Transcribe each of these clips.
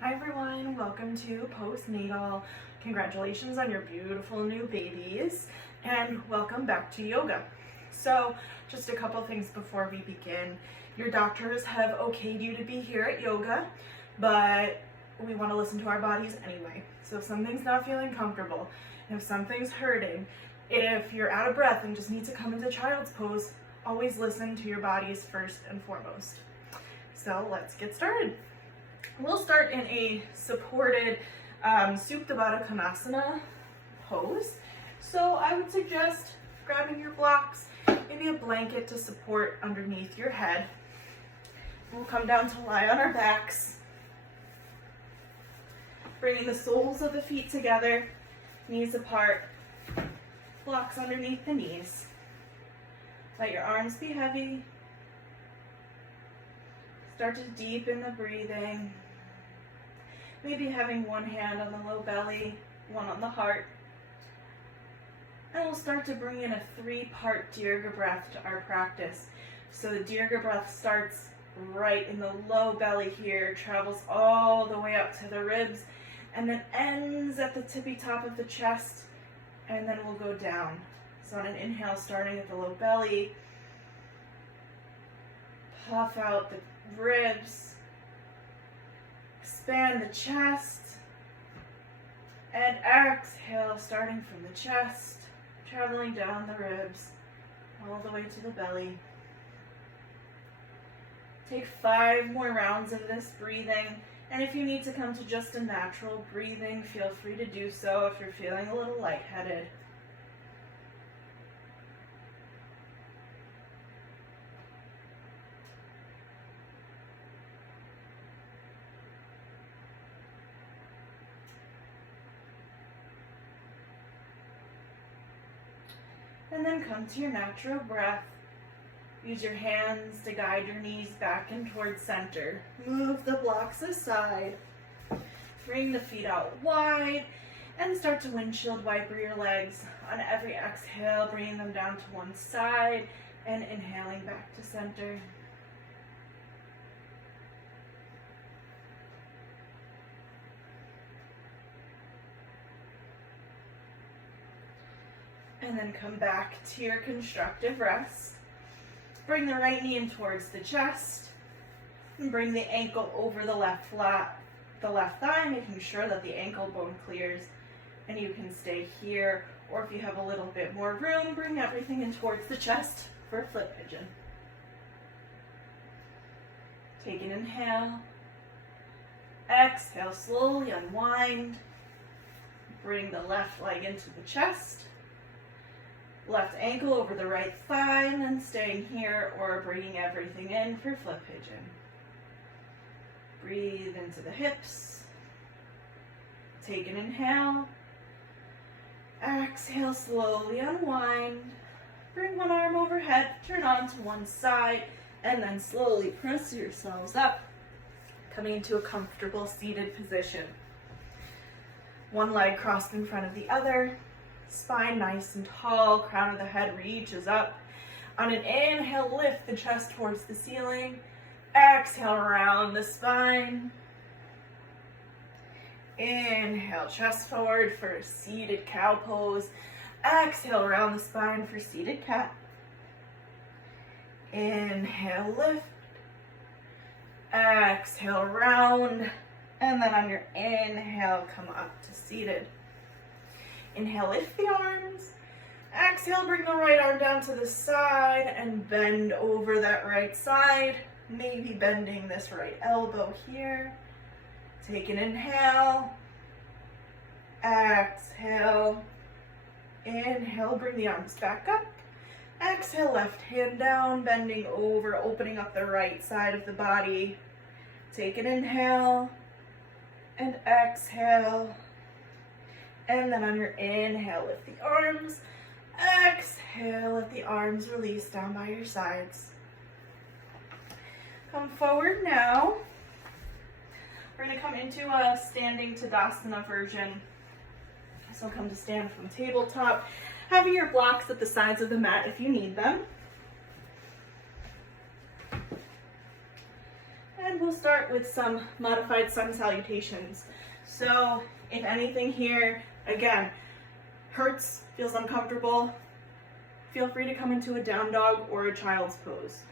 Hi everyone, welcome to Postnatal. Congratulations on your beautiful new babies and welcome back to yoga. So just a couple things before we begin. Your doctors have okayed you to be here at yoga, but we want to listen to our bodies anyway. So if something's not feeling comfortable, if something's hurting, if you're out of breath and just need to come into child's pose, always listen to your bodies first and foremost. So let's get started. We'll start in a supported Supta Baddha Konasana pose. So I would suggest grabbing your blocks, maybe a blanket to support underneath your head. We'll come down to lie on our backs, bringing the soles of the feet together, knees apart, blocks underneath the knees. Let your arms be heavy. Start to deepen the breathing. Maybe having one hand on the low belly, one on the heart. And we'll start to bring in a 3-part Dirga breath to our practice. So the Dirga breath starts right in the low belly here, travels all the way up to the ribs, and then ends at the tippy top of the chest, and then we'll go down. So on an inhale, starting at the low belly, puff out the ribs, expand the chest, and exhale, starting from the chest, traveling down the ribs, all the way to the belly. Take 5 more rounds of this breathing, and if you need to come to just a natural breathing, feel free to do so if you're feeling a little lightheaded. And then come to your natural breath. Use your hands to guide your knees back and towards center. Move the blocks aside. Bring the feet out wide and start to windshield wiper your legs. On every exhale, bringing them down to one side and inhaling back to center. And then come back to your constructive rest. Bring the right knee in towards the chest. And bring the ankle over the left thigh, making sure that the ankle bone clears. And you can stay here, or if you have a little bit more room, bring everything in towards the chest for a flip pigeon. Take an inhale. Exhale, slowly unwind. Bring the left leg into the chest. Left ankle over the right thigh, and then staying here or bringing everything in for flip pigeon. Breathe into the hips. Take an inhale. Exhale, slowly unwind. Bring one arm overhead, turn on to one side, and then slowly press yourselves up, coming into a comfortable seated position. One leg crossed in front of the other. Spine nice and tall, crown of the head reaches up. On an inhale, lift the chest towards the ceiling. Exhale, round the spine. Inhale, chest forward for a seated cow pose. Exhale, round the spine for seated cat. Inhale, lift. Exhale, round. And then on your inhale, come up to seated. Inhale, lift the arms. Exhale, bring the right arm down to the side and bend over that right side. Maybe bending this right elbow here. Take an inhale. Exhale. Inhale, bring the arms back up. Exhale, left hand down, bending over, opening up the right side of the body. Take an inhale and exhale. And then on your inhale, lift the arms. Exhale, let the arms release down by your sides. Come forward now. We're going to come into a standing Tadasana version. So come to stand from tabletop. Having your blocks at the sides of the mat if you need them. And And we'll start with some modified sun salutations. So if anything here, again, hurts, feels uncomfortable, feel free to come into a down dog or a child's pose.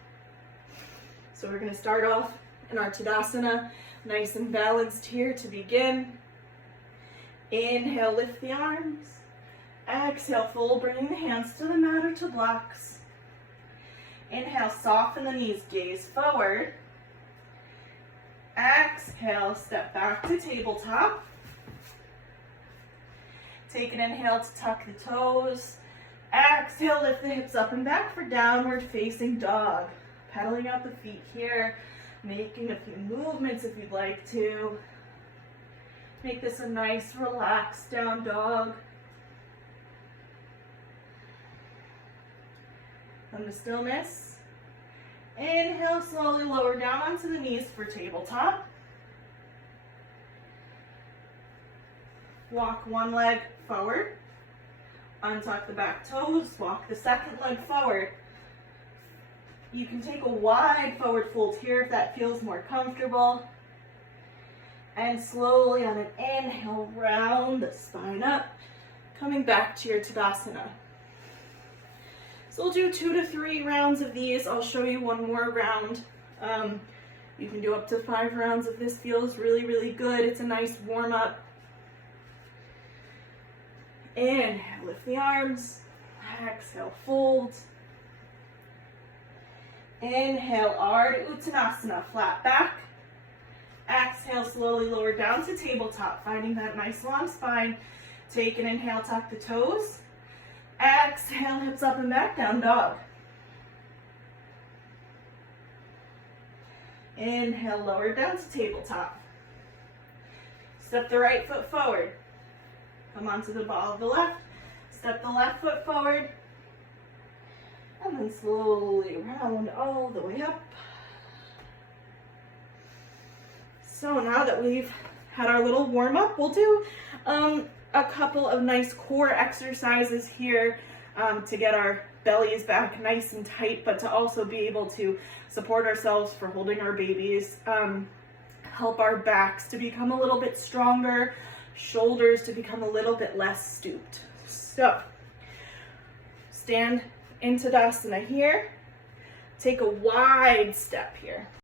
So we're going to start off in our Tadasana, nice and balanced here to begin. Inhale, lift the arms. Exhale, fold, bringing the hands to the mat or to blocks. Inhale, soften the knees, gaze forward. Exhale, step back to tabletop. Take an inhale to tuck the toes. Exhale, lift the hips up and back for downward facing dog. Pedaling out the feet here, making a few movements if you'd like to. Make this a nice, relaxed down dog. From the stillness, inhale, slowly lower down onto the knees for tabletop. Walk one leg forward, untuck the back toes, walk the second leg forward. You can take a wide forward fold here if that feels more comfortable. And slowly on an inhale, round the spine up, coming back to your Tadasana. So we'll do 2 to 3 rounds of these. I'll show you one more round. You can do up to 5 rounds if this feels really, really good. It's a nice warm up. Inhale, lift the arms. Exhale, fold. Inhale, Ardha Uttanasana, flat back. Exhale, slowly lower down to tabletop, finding that nice long spine. Take an inhale, tuck the toes. Exhale, hips up and back, down dog. Inhale, lower down to tabletop. Step the right foot forward. Come onto the ball of the left. Step the left foot forward. And then slowly round all the way up. So now that we've had our little warm up, we'll do a couple of nice core exercises here to get our bellies back nice and tight, but to also be able to support ourselves for holding our babies, help our backs to become a little bit stronger, shoulders to become a little bit less stooped. So stand in Tadasana here, take a wide step here.